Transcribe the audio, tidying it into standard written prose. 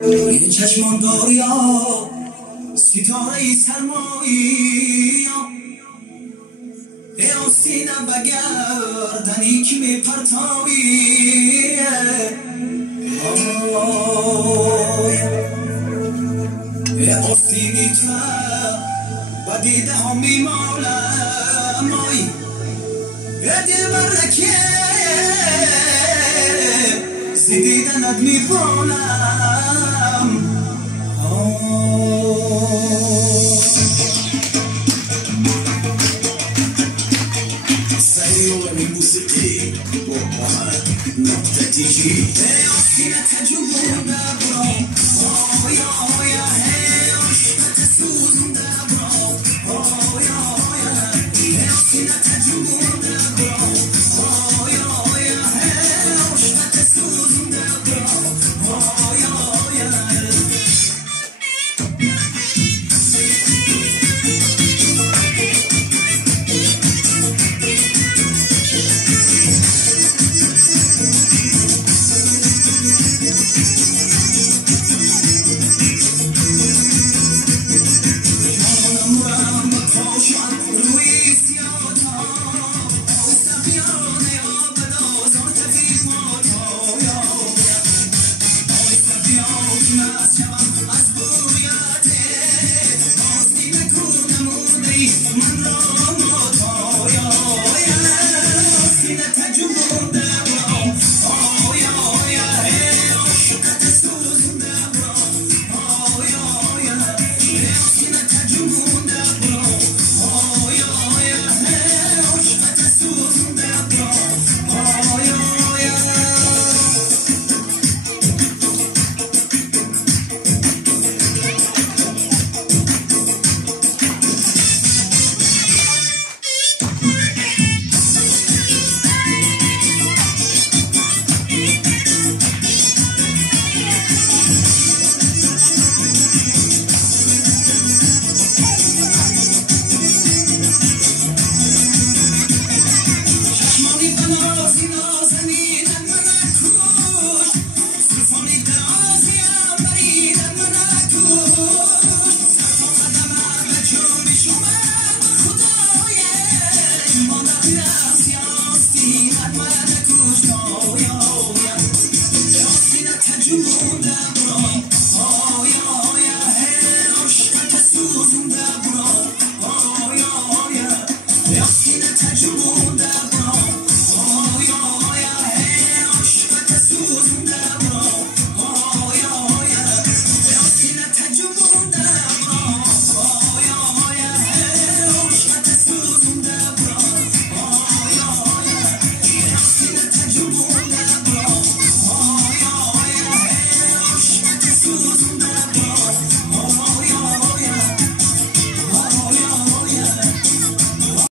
این چشمان داریا ستاره سرمایی به آستینم بگردنی که می پرتابی به آستینی تو و دیده ها می مالم به دل برکه زدیدنت می بالم سيوة من موسيقي ومهد نقطة تيجي هي أصيلة تجوم دابرو يا هي عشقة تسوز دابرو يا هي أصيلة تجوم دابرو يا هي عشقة تسوز دابرو يا